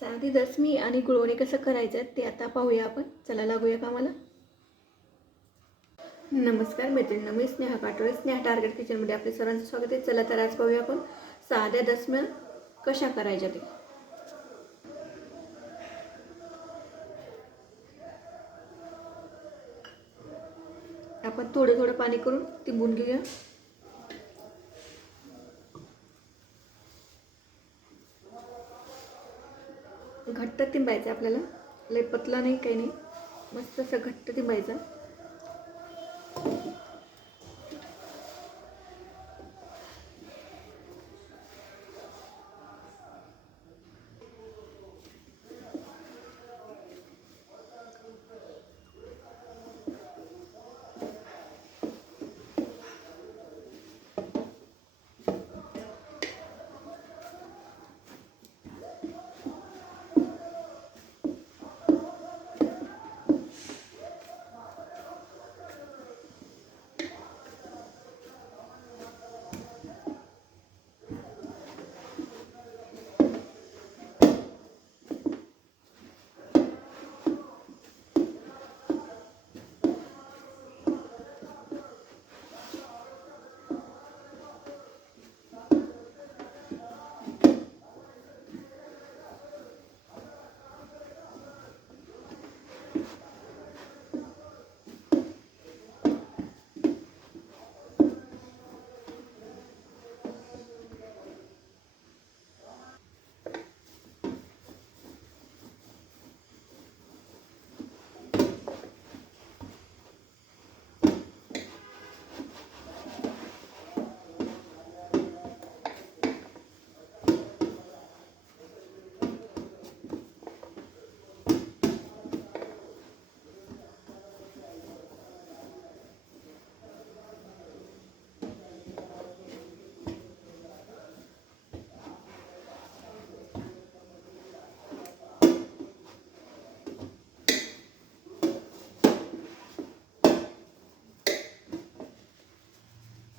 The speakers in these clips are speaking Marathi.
साधी दसमी आणि गुळवणी कसं करायचं ते आता पाहूया आपण. चला लागूया का मला नमस्कार मैत्रिणी मी स्नेहा काटोळे स्नेहा टार्गेट किचनमध्ये आपले सर्वांचं स्वागत आहे. चला तर आज पाहूया आपण साध्या दसम्या कशा करायच्या ते. आपण थोडं थोडं पाणी करून तिंबून घेऊया. थिंबायचं आपल्याला. लय पतला नाही काही नाही. मस्त असं घट्ट थिंबायचं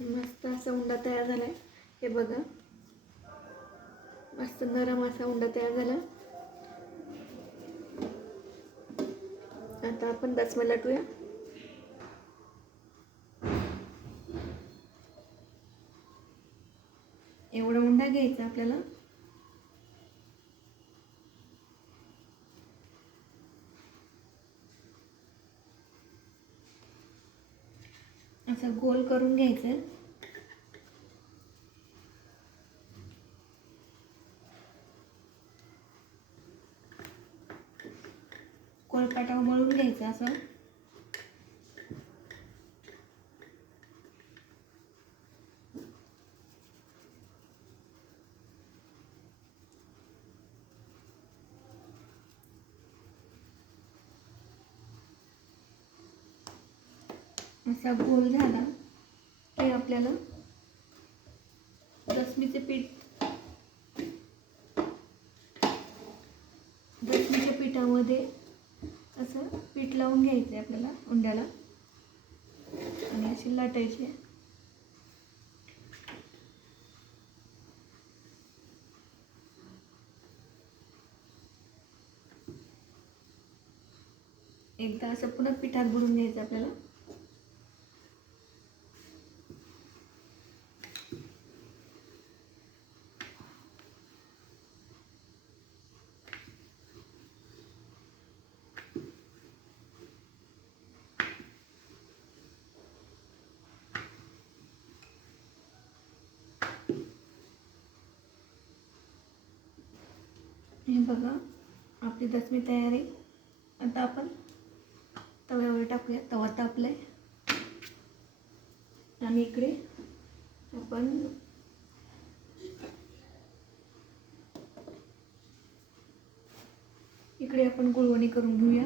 मस्त असा उंडा तयार झाला आहे हे बघा. मस्त नरम असा उंडा तयार झाला. आता आपण दसमा लाटूया. एवढा उंडा घ्यायचा आपल्याला. असं गोल करून घ्यायचं. कोळपाटावर मळून घ्यायचं असं. असा गोल झाला की आपल्याला दसमीचे पीठ दसमीच्या पिठामध्ये असं पीठ लावून घ्यायचं आहे आपल्याला उंड्याला. आणि अशी लाटायची एकदा असं पुन्हा पिठात बुडून घ्यायचं आपल्याला. हे बघा आपली दसमी तयारी. आता आपण तव्यावर टाकूया. तवा तापलाय. आणि इकडे आपण इकडे आपण गुळवणी करून घेऊया.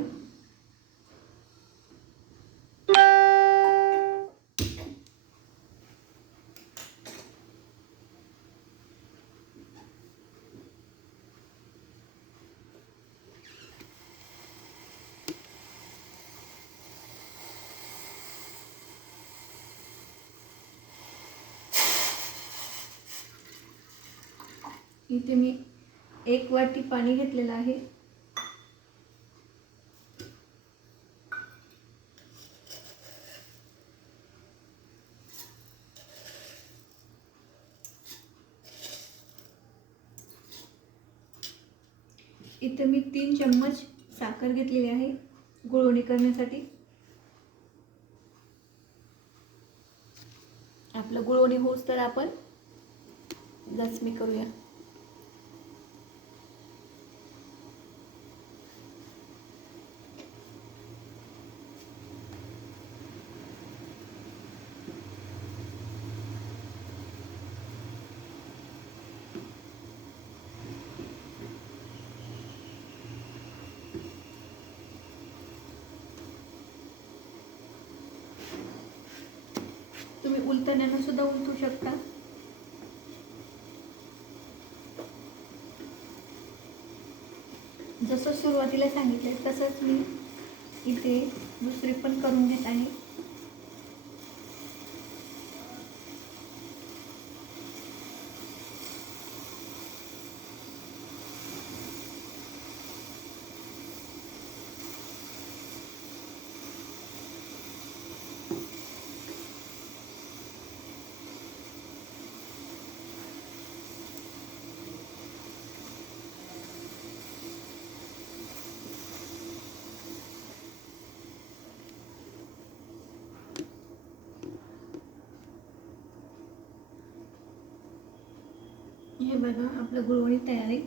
इथे मी एक वाटी पाणी घेतलेलं आहे. इथे मी तीन चम्मच साखर घेतलेली आहे गुळवणी करण्यासाठी. आपलं गुळवणी होस तर आपण दसमी करूया. तुम्ही उलटण्यानं सुद्धा उलटू शकता. जसं सुरुवातीला सांगितलं तसंच मी इथे दुसरी पण करून घेत आहे. हे बघा आपलं गुळवणी तयार आहे.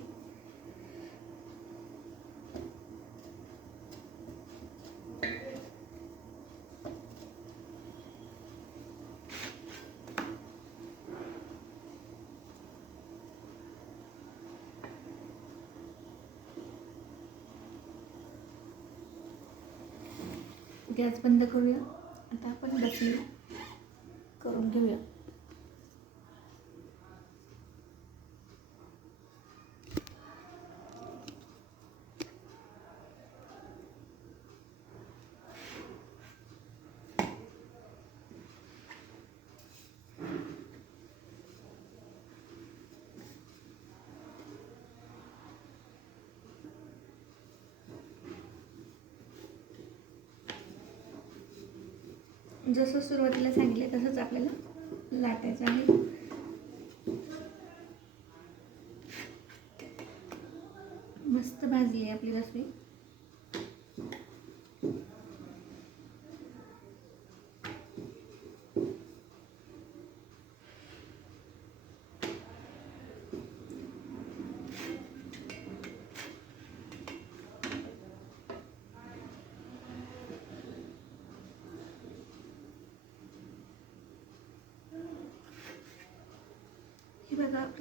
गॅस बंद करूया. आता आपण बसूया करून घेऊया. जसं सुरुवातीला सांगितलं तसंच आपल्याला लाटायचं आहे. मस्त भाजली आहे आपली रसोई.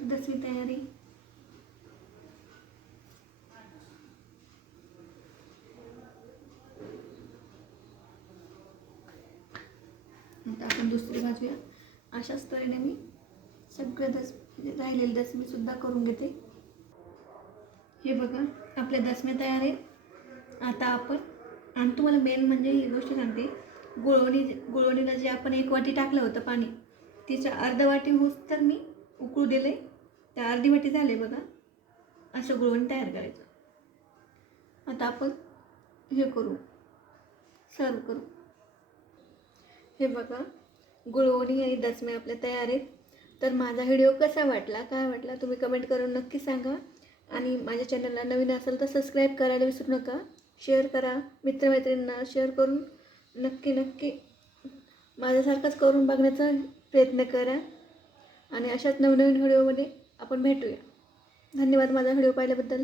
दसवी तयारी आता आपण दुसरी भाजूया अशाच तऱ्हेने मी सगळे दस राहिलेले दसमी सुद्धा करून घेते. हे बघा आपल्या दसमी तयार आहेत. आता आपण आणि तुम्हाला मेन म्हणजे ही गोष्ट सांगते. गुळवणी गुळवणीला जे आपण एक वाटी टाकलं होतं पाणी तिच्या अर्ध वाटी होस तर मी उकळू दिले. त्या अर्धी वाटी झाले बघा. असं गुळवण तयार करायचं. आता आपण हे करू. सर्व करू. हे बघा. गुळवणी आणि दसमे आपल्या तयार आहेत. तर माझा व्हिडिओ कसा वाटला काय वाटला तुम्ही कमेंट करून नक्की सांगा. आणि माझ्या चॅनलला नवीन असेल तर सबस्क्राईब करायला विसरू नका. शेअर करा. मित्रमैत्रिणींना शेअर करून नक्की नक्की माझ्यासारखंच करून बघण्याचा प्रयत्न करा. आणि अशाच नवनवीन व्हिडिओमध्ये आपण भेटूया. धन्यवाद माझा व्हिडिओ पाहिल्याबद्दल.